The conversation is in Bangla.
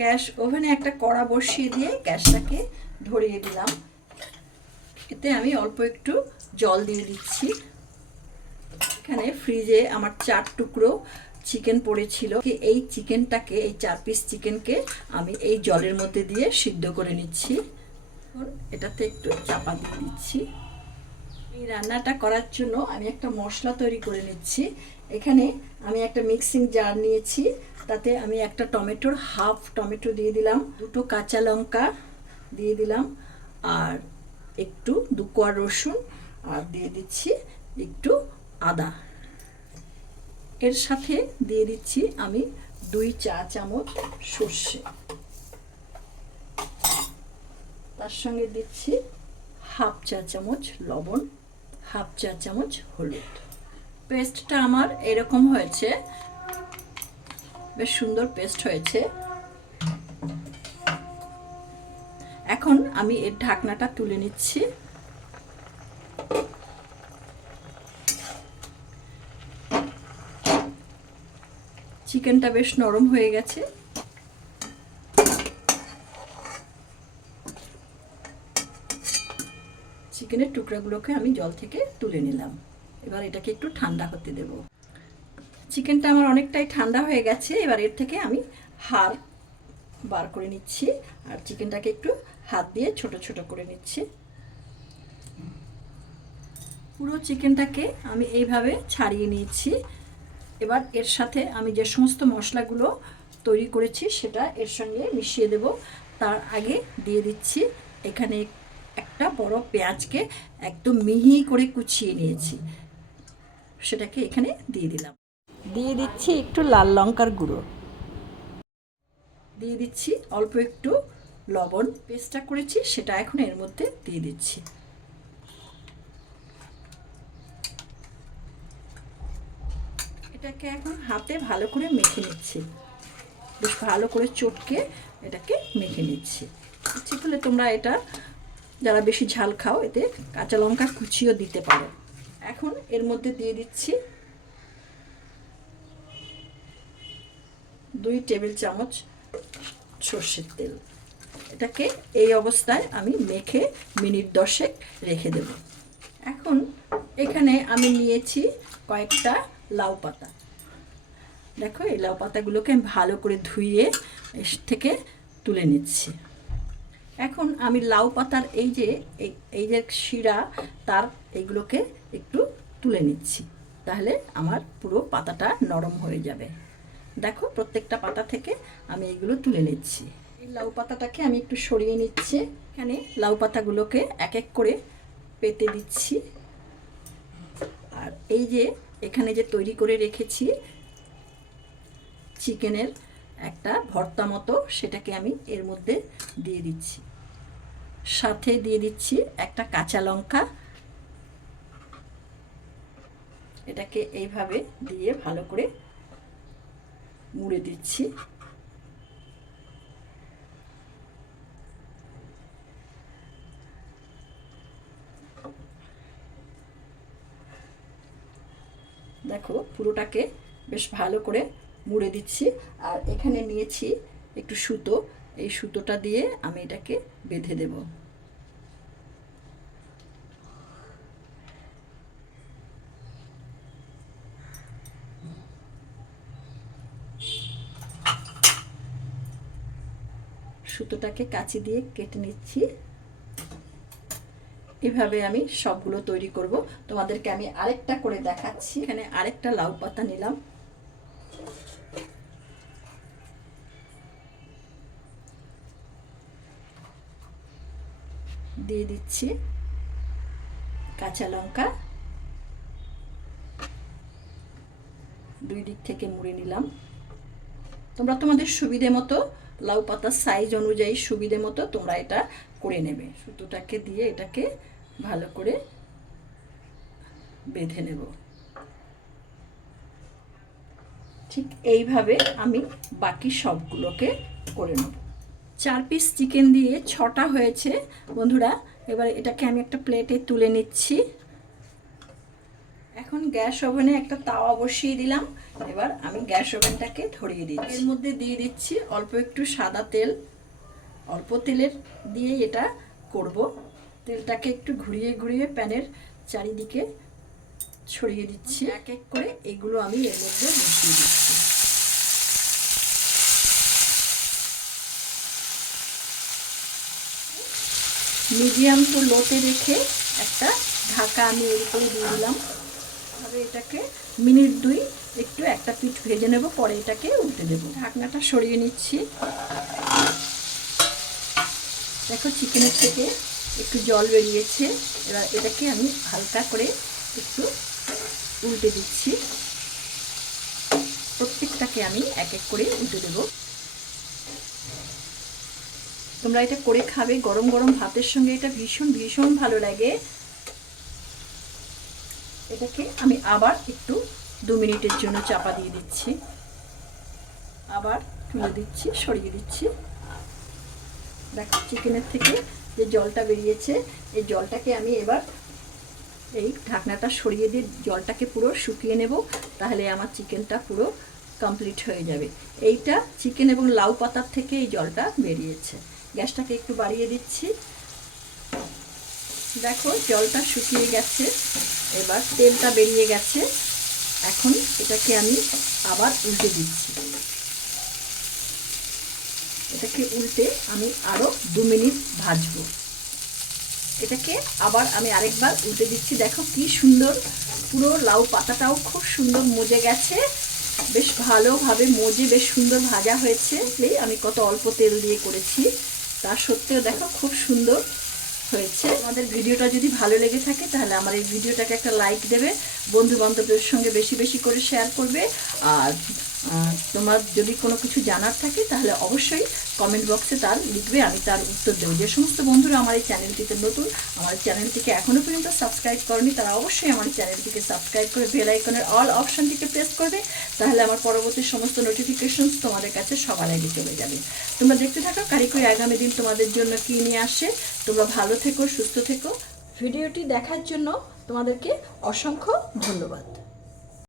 গ্যাস ওভেনে একটা কড়া বসিয়ে দিয়ে গ্যাসটাকে ধরিয়ে দিলাম। এতে আমি অল্প একটু জল দিয়ে দিচ্ছি। এখানে ফ্রিজে আমার চার টুকরো চিকেন পড়েছিল। এই চিকেনটাকে, এই চার পিস চিকেনকে আমি এই জলের মধ্যে দিয়ে সিদ্ধ করে নিচ্ছি। এটাতে একটু চাপা দিয়ে দিচ্ছি। এই রান্নাটা করার জন্য আমি একটা মশলা তৈরি করে নিচ্ছি। এখানে আমি একটা মিক্সিং জার নিয়েছি। তাতে আমি একটা টমেটোর হাফ টমেটো দিয়ে দিলাম, দুটো কাঁচা লঙ্কা দিয়ে দিলাম, আর একটু দু কোয়া রসুন, আর দিয়ে দিচ্ছি একটু আদা। এর সাথে দিয়ে দিচ্ছি আমি দুই চা চামচ সর্ষে। তার সঙ্গে দিচ্ছি হাফ চা চামচ লবণ, হাফ চা চামচ হলুদ। পেস্টটা আমার এরকম হয়েছে বেশ সুন্দর পেস্ট হয়েছে। এখন আমি এর ঢাকনাটা তুলে নিচ্ছি। চিকেনটা বেশ নরম হয়ে গেছে। চিকেনের টুকরাগুলোকে আমি জল থেকে তুলে নিলাম। এবার এটাকে একটু ঠান্ডা হতে দেব। চিকেনটা আমার অনেকটাই ঠান্ডা হয়ে গেছে, এবার এর থেকে আমি হাড় বার করে নিচ্ছি, আর চিকেনটাকে একটু হাত দিয়ে ছোট ছোট করে নিচ্ছি। পুরো চিকেনটাকে আমি এইভাবে ছাড়িয়ে নিয়েছি। এবার এর সাথে আমি যে সমস্ত মশলাগুলো তৈরি করেছি, সেটা এর সঙ্গে মিশিয়ে দেব। তার আগে দিয়ে দিচ্ছি এখানে একটা বড় পেঁয়াজকে একদম মিহি করে কুচিয়ে নিয়েছি। সেটাকে এখানে দিয়ে দিলাম। দিয়ে দিচ্ছি একটু লাল লঙ্কার গুঁড়ো। দিয়ে দিচ্ছি অল্প একটু লবণ। পেস্টটা করেছি, সেটা এখন এর মধ্যে দিয়ে দিচ্ছি। এটাকে এখন হাতে ভালো করে মেখে নিচ্ছি। বেশ ভালো করে চটকে এটাকে মেখে নিচ্ছি। ইচ্ছে করলে তোমরা এটা, যারা বেশি ঝাল খাও, এতে কাঁচা লঙ্কা কুচিও দিতে পারো। এখন এর মধ্যে দিয়ে দিচ্ছি দুই টেবিল চামচ সর্ষের তেল। এটাকে এই অবস্থায় আমি মেখে মিনিট দশেক রেখে দেব। এখন এখানে আমি নিয়েছি কয়েকটা লাউ পাতা। দেখো, এই লাউ পাতাগুলোকে আমি ভালো করে ধুয়ে এর থেকে তুলে নিচ্ছি। এখন আমি লাউ পাতার এই যে, এই- এই যে শিরা, তার এইগুলোকে একটু তুলে নিচ্ছি। তাহলে আমার পুরো পাতাটা নরম হয়ে যাবে। দেখো, প্রত্যেকটা পাতা থেকে আমি এগুলো তুলে নিচ্ছি। এই লাউ পাতাটাকে আমি একটু সরিয়ে নিচ্ছি। এখানে লাউ পাতাগুলোকে এক এক করে পেতে দিচ্ছি। আর এই যে এখানে যে তৈরি করে রেখেছি চিকেনের একটা ভর্তা মতো, সেটাকে আমি এর মধ্যে দিয়ে দিচ্ছি। সাথে দিয়ে দিচ্ছি একটা কাঁচা লঙ্কা। এটাকে এইভাবে দিয়ে ভালো করে মুড়ে দিচ্ছি দেখো পুরোটাকে বেশ ভালো করে মুড়ে দিচ্ছি। আর এখানে নিয়েছি একটু সুতো। এই সুতোটা দিয়ে আমি এটাকে বেঁধে দেব। সুতোটাকে কাচি দিয়ে কেটে নিচ্ছি। এভাবে আমি সবগুলো তৈরি করব। তোমাদেরকে আমি আরেকটা করে দেখাচ্ছি। এখানে আরেকটা লাউ পাতা নিলাম। দিয়ে দিচ্ছি কাঁচা লঙ্কা। দুই দিক থেকে মুড়ে নিলাম। তোমরা তোমাদের সুবিধে মতো লাউ পাতার সাইজ অনুযায়ী সুবিধে মতো তোমরা এটা করে নেবে। সুতোটাকে দিয়ে এটাকে ভালো করে বেঁধে নেব। ঠিক এইভাবে আমি বাকি সবগুলোকে করে নেব। চার পিস চিকেন দিয়ে ছটা হয়েছে। বন্ধুরা, এবার এটাকে আমি একটা প্লেটে তুলে নিচ্ছি। এখন গ্যাস ওভেনে একটা তাওয়া বসিয়ে দিলাম। এবার আমি গ্যাস ওভেনটাকে ধরিয়ে দিচ্ছি। এর মধ্যে দিয়ে দিচ্ছি অল্প একটু সাদা তেল। অল্প তেলের দিয়ে এটা করব। তেলটাকে একটু ঘুরিয়ে ঘুরিয়ে প্যানের চারিদিকে ছড়িয়ে দিচ্ছি। এক এক করে এগুলো আমি এর মধ্যে বসিয়ে দিচ্ছি। মিডিয়াম টু লোতে রেখে একটা ঢাকা আমি এর উপরে দিয়ে দিলাম। তবে এটাকে মিনিট দুই একটু একটা পিঠ ভেজে নেব, পরে এটাকে উল্টে দেবো। ঢাকনাটা সরিয়ে নিচ্ছি। দেখো চিকেনের থেকে একটু জল বেরিয়েছে। এবার এটাকে আমি হালকা করে একটু উল্টে দিচ্ছি। প্রত্যেকটাকে আমি এক এক করে উল্টে দেবো। তোমরা এটা করে খাবে। গরম গরম ভাতের সঙ্গে এটা ভীষণ ভীষণ ভালো লাগে। এটাকে আমি আবার একটু দু মিনিটের জন্য চাপা দিয়ে দিচ্ছি। আবার তুলে দিচ্ছি, সরিয়ে দিচ্ছি। দেখো চিকেনের থেকে যে জলটা বেরিয়েছে, এই জলটাকে আমি এবার এই ঢাকনাটা সরিয়ে দিয়ে জলটাকে পুরো শুকিয়ে নেব, তাহলে আমার চিকেনটা পুরো কমপ্লিট হয়ে যাবে। এইটা চিকেন এবং লাউ পাতার থেকে এই জলটা বেরিয়েছে। গ্যাসটাকে একটু বাড়িয়ে দিচ্ছি। দেখো জলটা শুকিয়ে গেছে, এবার তেলটা বেরিয়ে গেছে। এখন এটাকে আমি আবার উল্টে দিচ্ছি। এটাকে উল্টে আমি আরও দু মিনিট ভাজবো। এটাকে আবার আমি আরেকবার উল্টে দিচ্ছি। দেখো কি সুন্দর, পুরো লাউ পাতাটাও খুব সুন্দর মজে গেছে। বেশ ভালোভাবে মজে, বেশ সুন্দর ভাজা হয়েছে। আমি কত অল্প তেল দিয়ে করেছি। তা সত্ত্বেও দেখো খুব সুন্দর হয়েছে। আমাদের ভিডিওটা যদি ভালো লেগে থাকে, তাহলে আমার এই ভিডিওটাকে একটা লাইক দেবে। বন্ধু বান্ধবদের সঙ্গে বেশি বেশি করে শেয়ার করবে। আর তোমার যদি কোনো কিছু জানার থাকে, তাহলে অবশ্যই কমেন্ট বক্সে তার লিখবে, আমি তার উত্তর দেবো। যে সমস্ত বন্ধুরা আমার এই চ্যানেলটিতে নতুন, আমার চ্যানেলটিকে এখনও পর্যন্ত সাবস্ক্রাইব করেনি, তারা অবশ্যই আমার চ্যানেলটিকে সাবস্ক্রাইব করে বেল আইকনের অল অপশানটিকে প্রেস করবে, তাহলে আমার পরবর্তী সমস্ত নোটিফিকেশনস তোমাদের কাছে সবার আগে চলে যাবে। তোমরা দেখতে থাকো, কারিকুরি আগামী দিন তোমাদের জন্য কী নিয়ে আসে। তোমরা ভালো থেকো, সুস্থ থেকো। ভিডিওটি দেখার জন্য তোমাদেরকে অসংখ্য ধন্যবাদ।